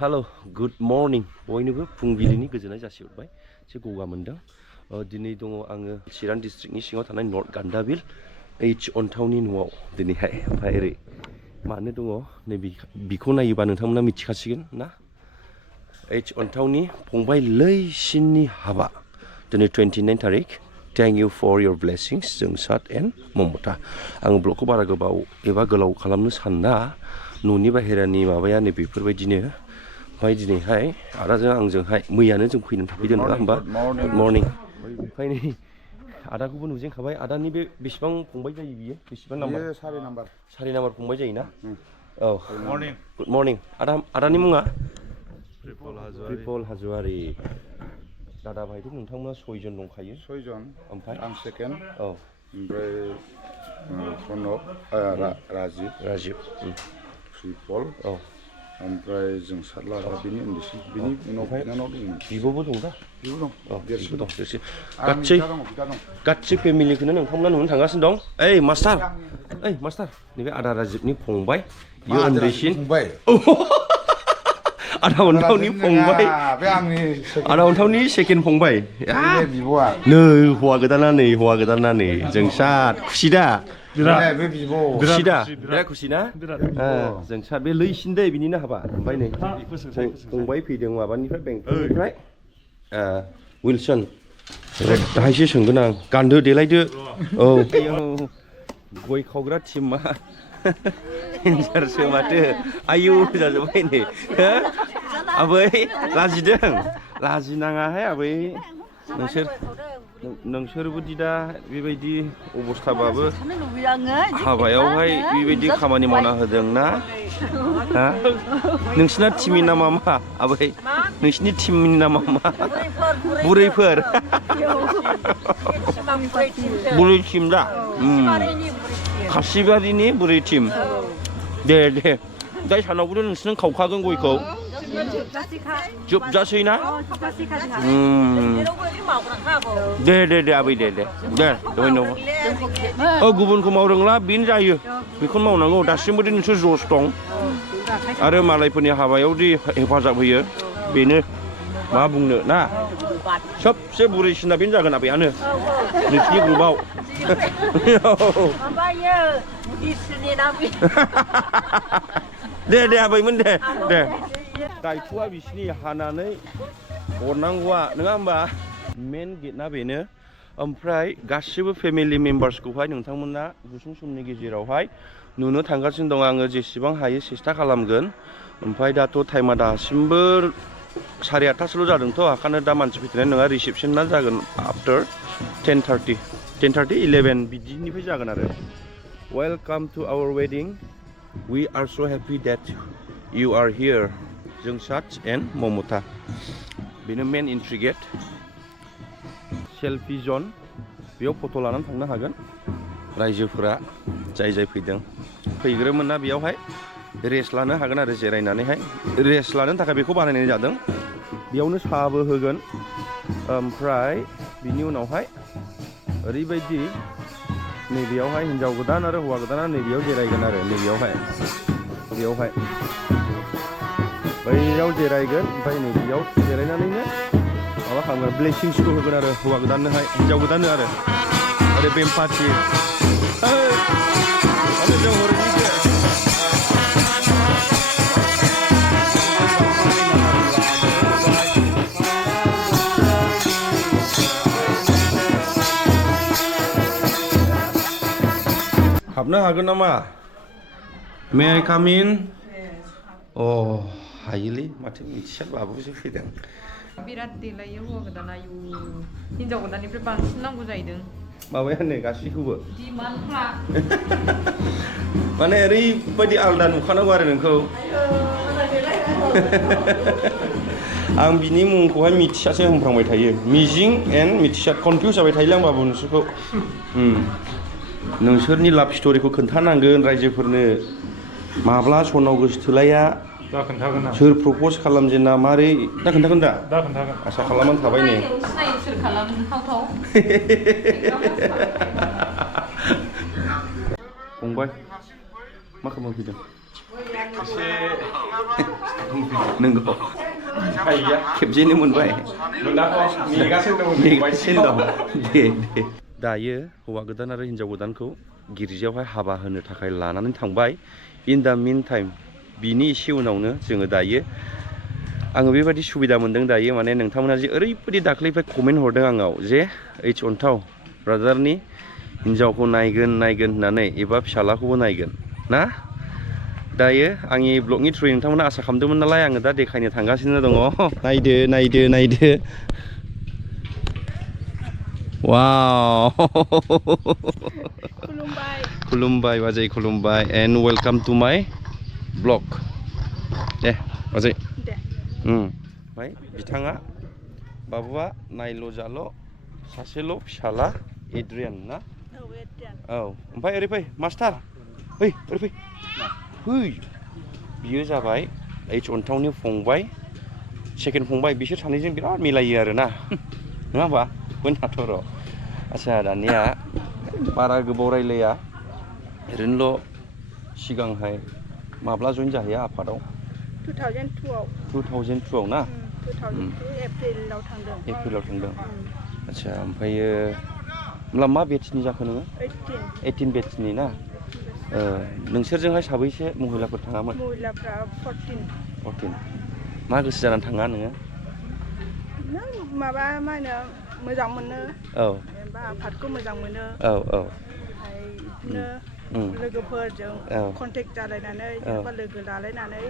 Hello, good morning. बयनोबो फुंबिलिनि गोजोननाय जासिहरबाय एसे गगा मोनदों दिनै दङ आङो चिरां डिस्ट्रिक्टनि सिङाव थानाय नर्थ गान्दाबिल H अन्थावनि न'आव दिनैहाय ओमफ्राय ओरै मानो दङ नै बिखौ नायोबा नोंथांमोना मिथिखासिगोन ना H अन्थावनि फंबाय लैसिननि हाबा दिनै 29 थारिख Thank you for your blessings Jwngshat and Momotha आङो ब्लगखौ बारा गोबाव एबा गोलाव खालामनो साना न'नि बाहेरानि माबाया नै बेफोरबायदिनो ओमफ्राय दिनैहाय आदाजों आंजोंहाय मैयानो जों फैनानै थाफैदों नङा होमबा गुड मर्निं ओमफ्राय नै आदाखौबो नुजेनखाबाय आदानि बे बेसेबां फंबाय जायो बियो बेसेबां नाम्बार सारि नाम्बार फंबाय जायोना औ गुड मर्निं आदानि मुङा ट्रिपल हाज'वारि दादा भाइथ' नोंथांमोना 6 जन दंखायो 6 जन ओमफ्राय आं सेकेन्ड औ ओमफ्राय प्रणब राजिब ट्रिपल औ ओमफ्राय जोंसाट लागा बेनि उन्दैसिन बेनि उनावहाय दंमोन बिब'बो दं दा बिबो दं देरसिन दं गासै फेमिलिखौनो नोंथांमोना नुनो थांगासिनो दं ओइ मास्टार नैबे आदा राजिबनि फंबाय बियो उन्दैसिन आदा अन्थावनि फंबाय आदा अन्थावनि सेकेन्ड फंबाय नै हौवा गोदाना नै जोंसाट खुसि दा खुसि दा बिराद खुसि ना जोंसाट बे लैसिन दै बिनिनो हाबा ओमफ्राय नै फंबाय फैदों माबानिफ्राय बेंटलनिफ्राय विलसन दाहायसो सोंगोन आं गानदो देलायदो औ गय खावग्रा टिमा हिन्जारसो माथो आयु जाजोब्बाय नै आबै लाजिदों लाजिनाङाहाय आबै नोंसोरबोदि दा बेबायदि अबस्थाबाबो हाबायावहाय बेबायदि खामानि मावना होदोंना नोंसिना टिमनि नामा मा आबै नोंसिनि टिमनि नामा मा बुरैफोर बुरै टिम दा खासिबारिनि बुरै टिम दे दाय सानावबोथ' नोंसोरनो खावखागोन गयखौ जोबजासै ना दे आबै दे धन्यबाद गुबुनखौ मावरोंला बेनो जायो बेखौनो मावनांगौ दासिमबो दि नोंसोर जस दं आरो मालायफोरनि हाबायाव दि हेफाजाब होयो बेनो मा बुंनो ना सबसे बुरैसिना बेनो जागोन आबैयानो नोंसिनि ग्रुपआव दे आबैमोन दे दायथ'आ बिसिनि हानानै हरनांगौआ नङा होमबा मेन गेटना बेनो ओमफ्राय गासिबो फेमिलि मेम्बार्सखौहाय नोंथांमोना गुसुं समनि गेजेरावहाय नुनो थांगासिनो दं आङो जेसेबां हायो सेस्था खालामगोन ओमफ्राय दाथ' टाइमा दासिमबो 8:30 जादोंथ' ओंखायनो दा मानसि फैथ'नाय नङा रिसेपसना जागोन आफ्टार 10:30 11 बिदिनिफ्राय जागोन आरो welcome to our wedding we are so happy that you are here Jwngshat and Momotha बेनो मेन एन्ट्रि गेट सेल्फि जन बेयाव फट' लानानै थांनो हागोन रायजोफोरा जाय फैदों फैग्रोमोना बेयावहाय रेस्ट लानो हागोन आरो जिरायनानैहाय रेस्ट लानो थाखाय बेखौ बानायनाय जादों बेयावनो साहाबो होगोन ओमफ्राय बिनि उनावहाय ओरैबायदि नैबेयावहाय हिन्जाव गोदान आरो हौवा गोदाना नैबेयाव जिरायगोन आरो नैबेयावहाय बैयाव जिरायगोन ओमफ्राय नैबेयाव जिरायनानैनो माबा खालामगोन ब्लेसिंसखौ होगोन आरो हौवा गोदाननोहाय हिन्जाव गोदाननो आरो बेमपाथि जों हरैनिसो हाबनो हागोन नामा मे आइ काम इन अ हायोलै माथो मिथिसार बाबुसो फैदों बिराद देलायो हौवा गोदाना हिन्जाव गोदाननिफ्राय बांसिन नांगौ जाहैदों माबाया नै गासैखौबो माने ओरैबायदि आलादा नुखानांगौ आरो नोंखौ आं बिनि मुंखौहाय मिथिसासो होनफ्रांबाय थायो मिजिं एन्ड मिथिसार कनफिउस जाबाय थायोलै आं बाबु नोंसोरखौ नोंसोरनि लाभ स्ट'रिखौ खोन्थानांगोन रायजोफोरनो माब्ला सनाव गोसो थोलाया दा खोन्थागोन आं सोर प्रप'ज खालामजेना मारै दा खोन्थागोन दा खोन्थागोन आसा खालामनानै थाबाय नै फंबाय मा खालामनो फैदों एसे नंगौ खेबसेनो मोनबाय नेगासिनो दं दे दायो हौवा गोदान आरो हिन्जाव गोदानखौ गिर्जायावहाय हाबा होनो थाखाय लानानै थांबाय इन दा मिन टाइम बिनि एसे उनावनो जोङो दायो आङो बेबायदि सुबिदा मोनदों दायो माने नोंथांमोना जे ओरैबायदि दाख्लैनिफ्राय कमेन्ट हरदों आंनाव जे ओइच अन्थाव ब्रादारनि हिन्जावखौ नायगोन होननानै एबा फिसालाखौबो नायगोन ना दायो आंनि ब्लगनि थ्रुयै नोंथांमोना आसा खालामदोंमोन नालाय आङो दा देखायनो थांगासिनो दङ नायदो वाव खुलुमबाय बाजै खुलुमबाय एन्ड वेलकाम टु माय ब्लग दे बाजै ओमफ्राय बिथाङा बाबुआ नायल' जाल' सासेल' फिसाला एड्रियान ना औ ओमफ्राय ओरै फै मास्टार ओरै फै बियो जाबाय ओइच अन्थावनि फंबाय सेकेन्ड फंबाय बिसोर सानैजों बिराद मिलायो आरोना नङा होमबा होनहाथ' र' आच्छा दानिया बारा गोबाव रायलाया ओरैनोल' सिगांहाय माब्ला जइन जाहैया आफादाव 2002 ना 2002 एप्रिलाव थांदों आच्छा ओमफ्रायो होमब्ला मा बेट्सनि जाखो नोङो 18 बेट्सनि ना नोंसोरजोंहाय साबैसे महिलाफोर थाङामोन महिलाफ्रा 14 मा गोसो जानानै थाङा नोङो माबा मा होनो मोजां मोनो औ एबा आफादखौ मोजां मोनो औ ओमफ्राय बिदिनो लोगोफोरजों कन्टेक्ट जालायनानै जेनेबा लोगो लालायनानै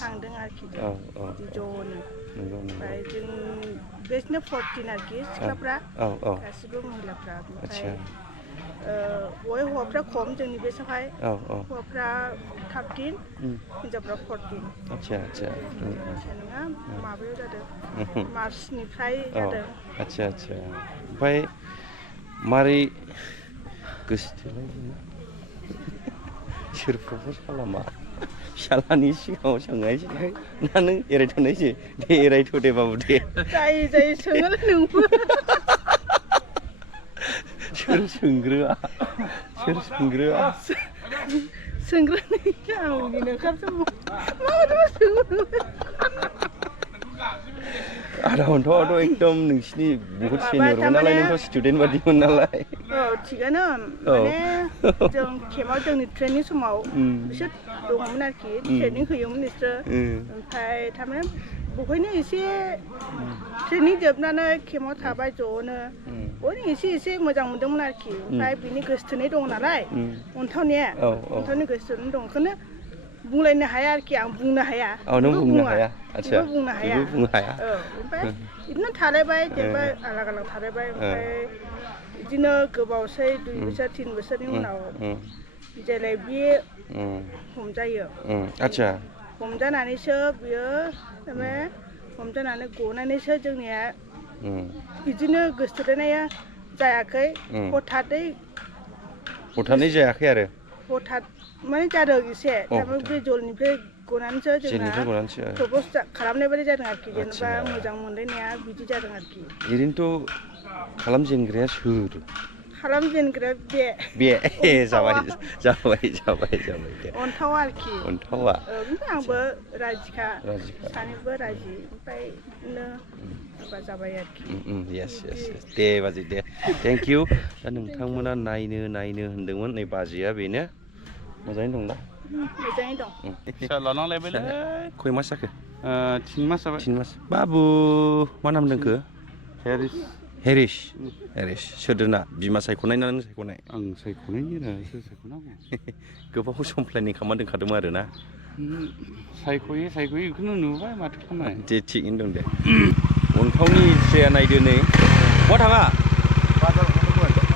थांदों आरोखि ज'नो ओमफ्राय जों बेसनो 14 आरोखि सिख्लाफ्रा गासिबो महिलाफ्रा ओमफ्राय हौवाफ्रा खम जोंनि बेसआवहाय हौवाफ्रा 13 हिन्जावफ्रा 14 आच्छा नङा माबायाव जादों मार्चनिफ्राय जादों आच्छा ओमफ्राय मारै गोसोथोलाय सोर प्रप'ज खालामा फिसालानि सिगाङाव सोंनायसै ना नों एरायथ'नायसै दे एरायथ' दे बाबु दे जायो सोङो नोंबो सोर सोंग्रोआ आधा घन्टायावथ' एकदम नोंसिनि बहुत सिनियरमोन नालाय नोंथ' स्टुडेन्ट बादिमोन नालाय थिगानो माने जों केम्पआव जोंनि ट्रेनिं समाव बिसोर दङमोन आरोखि ट्रेनिं होयोमोन बिसोरो ओमफ्राय थारमाने बहायनो एसे ट्रेनिं जोबनानै केम्पआव थाबाय ज'नो बयनो एसे मोजां मोनदोंमोन आरोखि ओमफ्राय बिनि गोसोथोनाय दङ नालाय अन्थावनि गोसोथोनाय दं ओंखायनो बुंलायनो हाया आरोखि आं बुंनो हाया नों बुंनो हाया बुंनो हाया ओमफ्राय बिदिनो थालायबाय जेनेबा आलाग थालायबाय ओमफ्राय बिदिनो गोबावसै 2 बोसोर 3 बोसोरनि उनाव जेरै बे हमजायो आच्छा हमजानानैसो बियो हमजानानै गनानैसो जोंनिया बिदिनो गोसोथोलायनाया जायाखै हथादै जायाखै आरो हथात माने जादों एसे थारमाने बे जलनिफ्राय गनानैसो जोंना प्रप'ज खालामनाय बायदि जादों आरोखि जेनेबा मोजां मोनलायनाया बिदि जादों आरोखि ओरैनोथ' खालामजेनग्राया सोर खालामजेनग्राया बे जाबाय दे अन्थावा आरोखि अन्थावा आंबो राजिखा सानैबो राजि ओमफ्राय बिदिनो माबा जाबाय आरोखि दे बाजै दे थेंक इउ दा नोंथांमोना नायनो होनदोंमोन नै बाजैया बेनो मोजाङै दं दा मोजाङै दं फिसा लाना लायबायलै खय मास जाखो 3 मास जाबाय 3 मास बाबु मा नाम दोनखो हेरिस सोरदोना बिमा सायख'नाय ना नों सायख'नाय आं सायख'नायनि सोर सायख'नांगौ गोबाव सम प्लेनिं खालामना दोनखादोंमोन आरो ना सायख'यो बेखौनो नुबाय माथो खालामनाय दे थिगैनो दं दे अन्थावनि ट्रेया नायदो नै बहा थाङा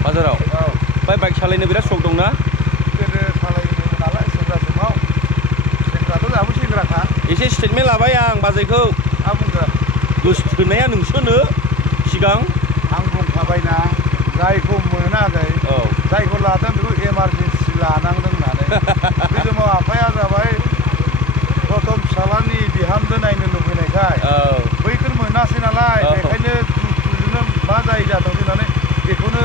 बाजाराव ओमफ्राय बाइक सालायनो बिराद सक दंना गोदो सालायोमोन नालाय सेंग्रा समाव सेंग्राथ' जोंहाबो सेंग्राखा एसे स्टेटमेन्ट लाबाय आं बाजैखौ मा बुंगोन गोसोथोनाया नोंसोरनो सिगां आं बुंखाबायना जायखौ मोनाखै जायखौ लादों बेखौ इमारजेन्सि लानांदों होननानै बे समाव आफाया जाबाय प्रथम फिसालानि बिहामजो नायनो लुबैनायखाय बैखौ मोनासै नालाय बेखायनो दुखुजोंनो मा जाथों होननानै बेखौनो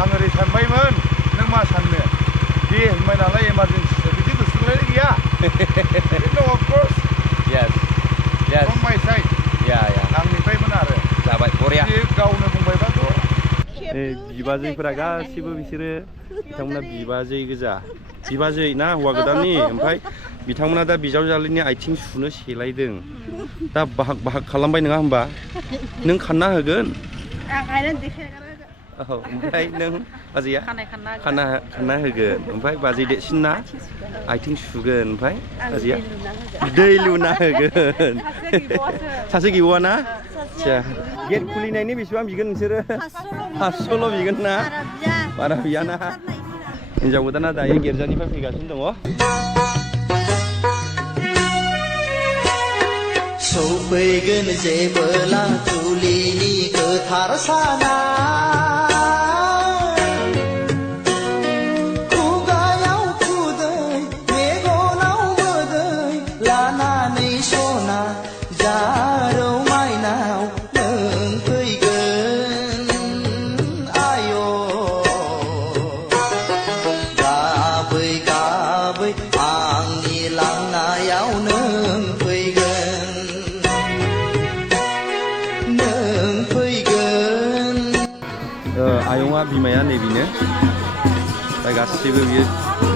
आं ओरै सानबायमोन नों मा साननो दे होनबाय नालाय इमारजेन्सि बिदि गोसोलायनाय गैया खिन्थु अफकर्स बुंबायसाय या आंनिफ्रायमोन आरो जाबाय बरिया बे गावनो बुंबायबाथ' बिबाजैफोरा गासिबो बिसोरो बिथांमोना बिबाजै गोजा बिबाजै ना हौवा गोदाननि ओमफ्राय बिथांमोना दा बिजावजालिनि आथिं सुनो सेलायदों दा बाहाग बाहाग खालामबाय नङा होमबा नों खानना होगोन ओमफ्राय नों बाजैया खानना होगोन ओमफ्राय बाजै देरसिनना आथिं सुगोन ओमफ्राय बाजैया दै लुना होगोन सासे गैबावा ना आच्छा गेट खुलिनायनि बेसेबां बिगोन नोंसोरो 500ल' बिगोन ना बारा बियाना हिन्जाव गोदाना दायो गिर्जानिफ्राय फैगासिनो दङ सौफैगोन जेबोला जुलिनि गोथार साना खुगायाव खुदै मेगनाव मोदै लानानै सना जारौ माइनाव नों फैगोन आय' गाबै गाबै आंनि लांनायाव नों आयंआ बिमाया नैबेनो ओमफ्राय गासिबो बियो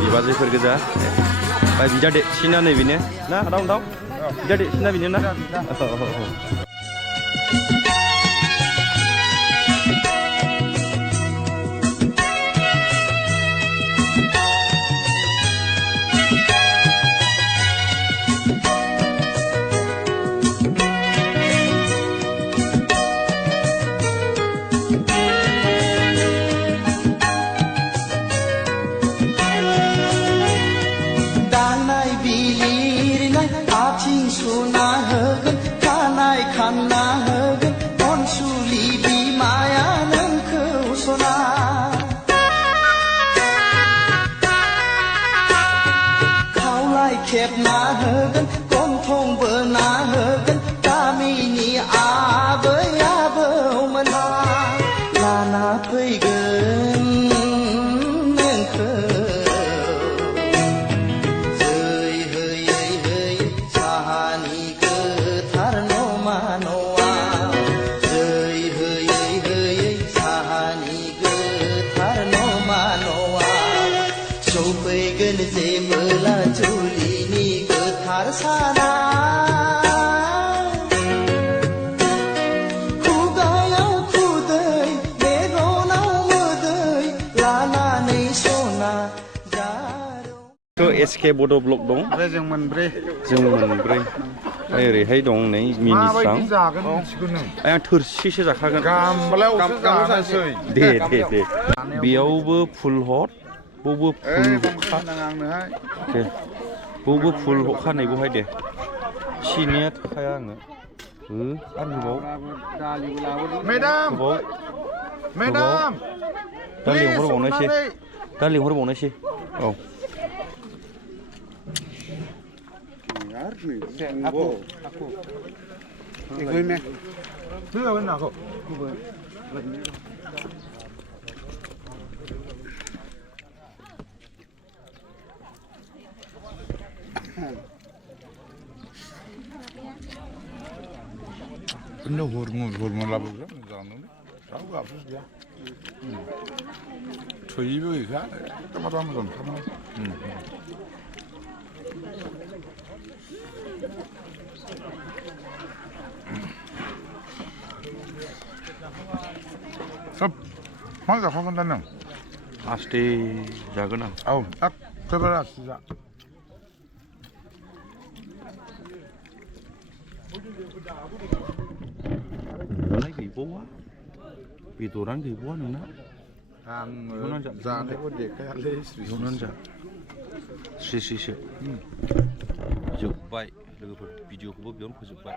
बिबाजैफोर गोजा ओमफ्य बिदा देरसिना नैबेनो ना आदाव बिदा देरसिना बेनो ना खेबना होगोन गन्थं बोना होगोन गामिनि आबै आबौमोनहा लाना फैगोन नोंखौ जै होयै होयै साहानि गोथार नमा न'आ जै होयै होयै साहानि गोथार नमा न'आ सौफैगोन जेबोला जुलिनि गोथार साना खुगायाव खुदै मेगनाव मोदै लानानै सना जारौ एसके बड' ब्लक दं जों मोनब्रै ओरैहाय दं नै मिनिस्रां जागोन मिथिगौ नों आं थोरसिसो जाखागोन गामलायावसो जानोसै दे बेयावबो फुल हट बबो फुल हखा दे बबो फुल हखा नै बहाय दे सिनिया थाखाया आङो आरो होबाव मेडाम दा लिंहरबावनायसै औ 근데 hormon라고 자는 자고 없으시야. 저희벽이 가. tomato 하면 좀 타면. 맞아, 화분다는. 아스테 자그나. 아우, 딱 저거라 진짜. Lấy gầy vì tụi đang gầy búa nữa hàng ra để có để cái lấy 이거 난자 시시시 죽바이 그리고 비디오 그거 면 보죽바이